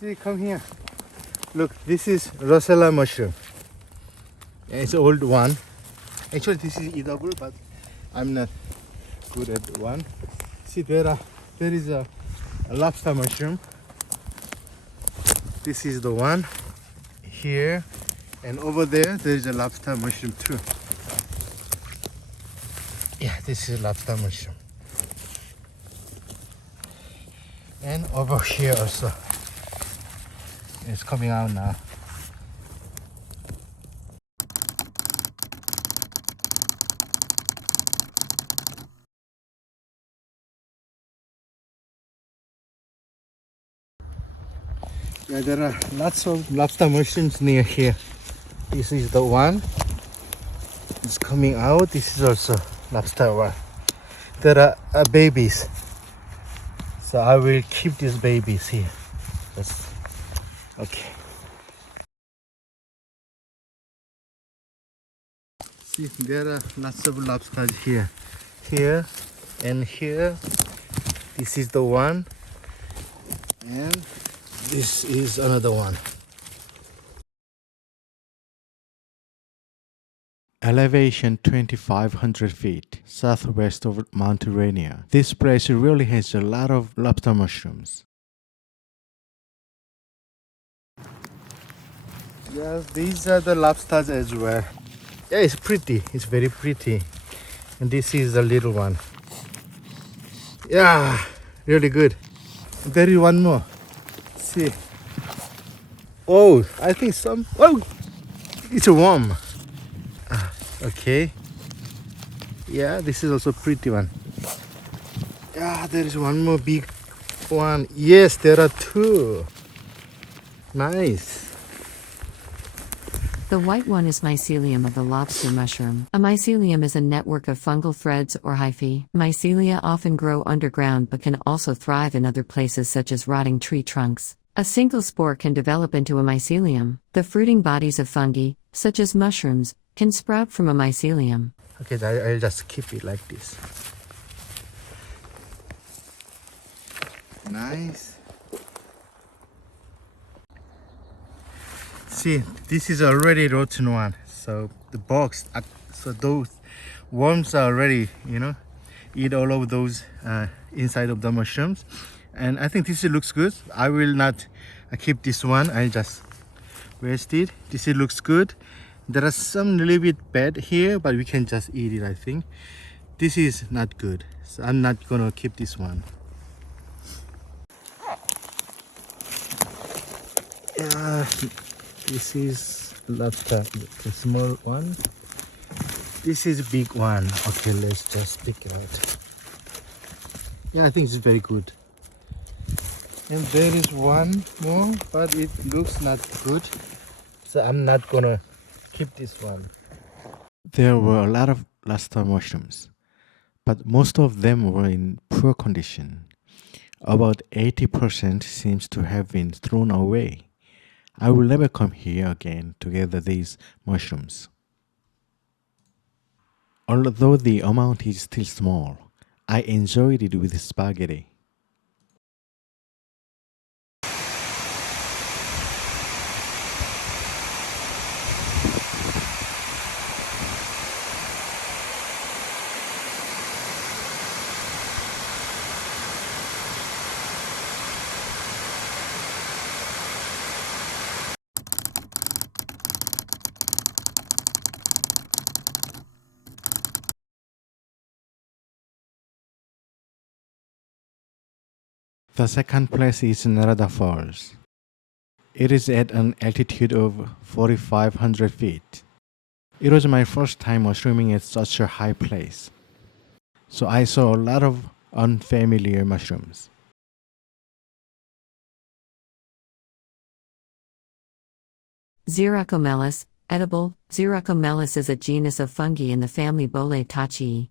See, come here. Look, this is Rosella mushroom. It's an old one. Actually, this is edible, but I'm not good at one. See, there is a lobster mushroom. This is the one here, and over there is a lobster mushroom too. Yeah, this is lobster mushroom. And over here also. It's coming out now. Yeah, there are lots of lobster mushrooms near here. This is the one. It's coming out. This is also lobster one. There are babies. So I will keep these babies here. Okay. See, there are lots of lobsters here. Here and here. This is the one. And this is another one. Elevation 2,500 feet southwest of Mount Rainier. This place really has a lot of lobster mushrooms. Yes, these are the lobsters as well. Yeah, it's pretty. It's very pretty. And this is the little one. Yeah, really good. There is one more. See. Oh, I think some. Oh, it's a worm. Okay. Yeah, this is also a pretty one. Yeah, there is one more big one. Yes, there are two. Nice. The white one is mycelium of the lobster mushroom. A mycelium is a network of fungal threads or hyphae. Mycelia often grow underground but can also thrive in other places such as rotting tree trunks. A single spore can develop into a mycelium. The fruiting bodies of fungi, such as mushrooms, can sprout from a mycelium. Okay, I'll just keep it like this. Nice. See, this is already rotten one. So the box, so those worms are already, eat all of those inside of the mushrooms. And I think this looks good. I will not keep this one. I just waste it. This looks good. There are some little bit bad here, but we can just eat it, I think. This is not good. So I'm not gonna keep this one. Yeah, this is lobster, the small one. This is a big one. Okay, let's just pick it out. Yeah, I think it's very good. And there is one more, but it looks not good. So I'm not gonna keep this one. There were a lot of lobster mushrooms, but most of them were in poor condition. About 80% seems to have been thrown away. I will never come here again to gather these mushrooms. Although the amount is still small, I enjoyed it with spaghetti. The second place is Narada Falls. It is at an altitude of 4,500 feet. It was my first time mushrooming at such a high place, so I saw a lot of unfamiliar mushrooms. Xerocomelus, edible. Xerocomelus is a genus of fungi in the family Boletaceae.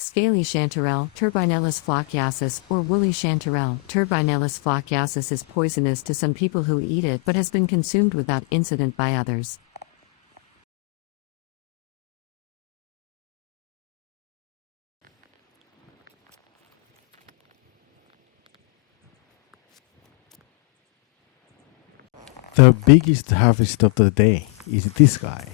Scaly chanterelle, Turbinellus flocchiasis, or woolly chanterelle. Turbinellus flocchiasis is poisonous to some people who eat it but has been consumed without incident by others. The biggest harvest of the day is this guy.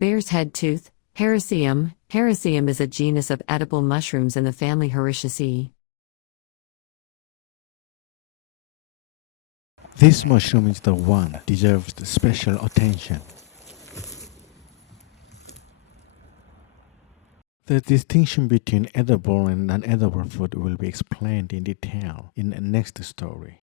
Bear's head tooth, Hericium. Hericium is a genus of edible mushrooms in the family Hericiaceae. This mushroom is the one deserves special attention. The distinction between edible and non-edible food will be explained in detail in the next story.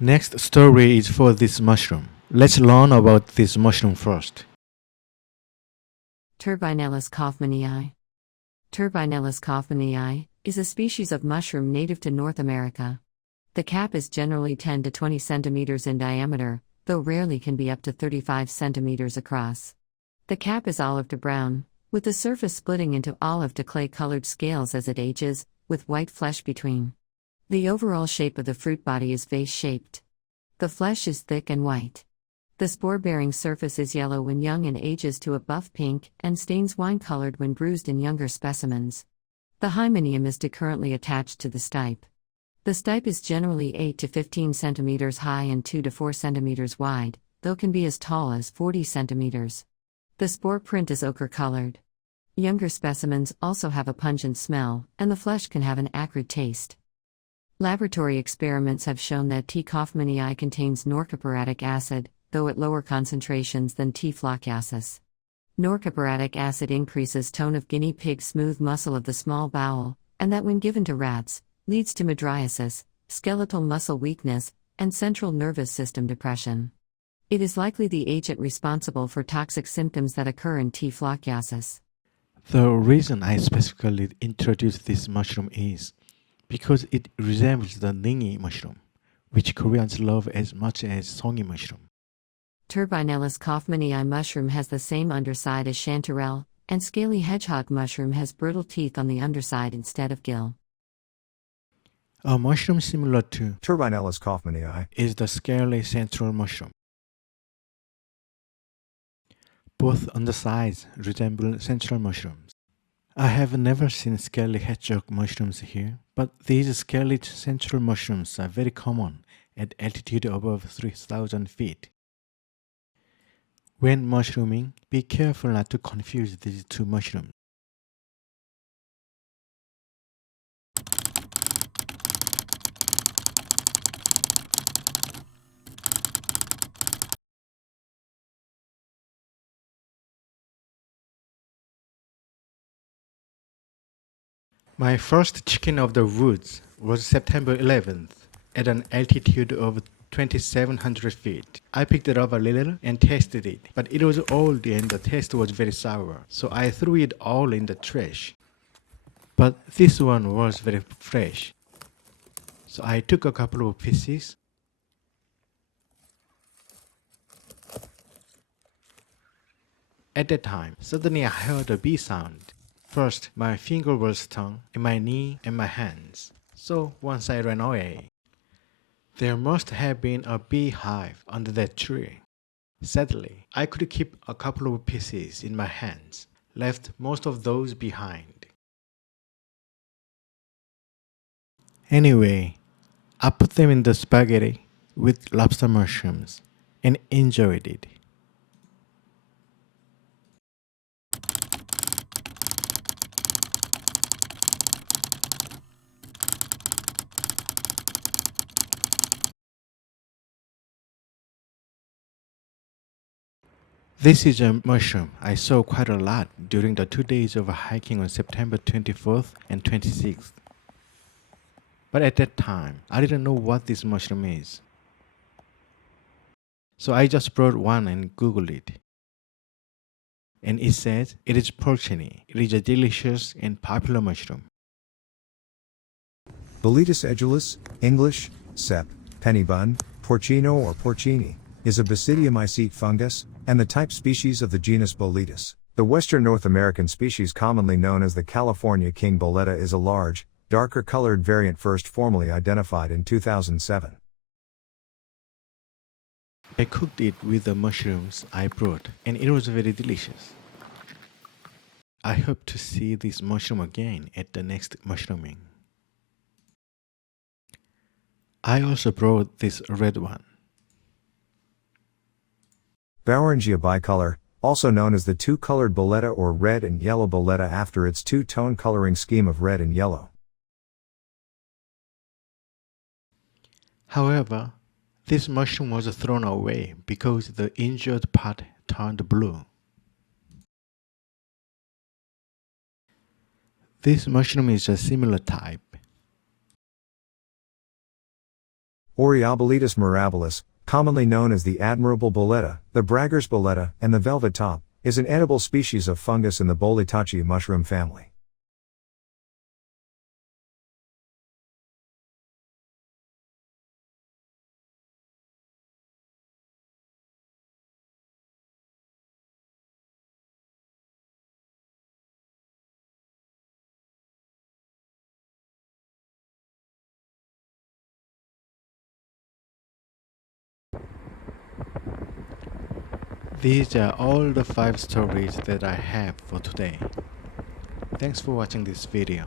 Next story is for this mushroom. Let's learn about this mushroom first. Turbinellus kaufmanii. Turbinellus kaufmanii is a species of mushroom native to North America. The cap is generally 10 to 20 centimeters in diameter, though rarely can be up to 35 centimeters across. The cap is olive to brown, with the surface splitting into olive to clay-colored scales as it ages, with white flesh between. The overall shape of the fruit body is vase-shaped. The flesh is thick and white. The spore-bearing surface is yellow when young and ages to a buff pink, and stains wine-colored when bruised in younger specimens. The hymenium is decurrently attached to the stipe. The stipe is generally 8 to 15 centimeters high and 2 to 4 centimeters wide, though can be as tall as 40 centimeters. The spore print is ochre-colored. Younger specimens also have a pungent smell, and the flesh can have an acrid taste. Laboratory experiments have shown that T. kaufmanii contains norcapparatic acid, though at lower concentrations than T. flocculosus. Norcapparatic acid increases tone of guinea pig smooth muscle of the small bowel, and that when given to rats, leads to mydriasis, skeletal muscle weakness, and central nervous system depression. It is likely the agent responsible for toxic symptoms that occur in T. flocculosus. The reason I specifically introduced this mushroom is because it resembles the Rainier mushroom, which Koreans love as much as songy mushroom. Turbinellus kaufmanii mushroom has the same underside as chanterelle, and scaly hedgehog mushroom has brittle teeth on the underside instead of gill. A mushroom similar to Turbinellus kaufmanii is the scaly central mushroom. Both undersides resemble central mushrooms. I have never seen scaly hedgehog mushrooms here, but these scaly central mushrooms are very common at altitude above 3,000 feet. When mushrooming, be careful not to confuse these two mushrooms. My first chicken of the woods was September 11th at an altitude of 2,700 feet. I picked it up a little and tasted it, but it was old and the taste was very sour, so I threw it all in the trash. But this one was very fresh, so I took a couple of pieces. At that time, suddenly I heard a bee sound. First, my finger was stung, and my knee, and my hands. So once I ran away. There must have been a beehive under that tree. Sadly, I could keep a couple of pieces in my hands, left most of those behind. Anyway, I put them in the spaghetti with lobster mushrooms and enjoyed it. This is a mushroom I saw quite a lot during the 2 days of hiking on September 24th and 26th. But at that time, I didn't know what this mushroom is. So I just brought one and Googled it. And it says it is Porcini. It is a delicious and popular mushroom. Boletus edulis, English, cep, pennybun, porcino or porcini, is a basidiomycete fungus, and the type species of the genus Boletus. The western North American species commonly known as the California king bolete is a large, darker colored variant first formally identified in 2007. I cooked it with the mushrooms I brought, and it was very delicious. I hope to see this mushroom again at the next mushrooming. I also brought this red one. Baueringia bicolor, also known as the two-colored bolete or red and yellow bolete after its two-tone coloring scheme of red and yellow. However, this mushroom was thrown away because the injured part turned blue. This mushroom is a similar type. Oreoboletus mirabilis, commonly known as the admirable bolete, the bragger's bolete, and the velvet top, is an edible species of fungus in the Boletaceae mushroom family. These are all the 5 stories that I have for today. Thanks for watching this video.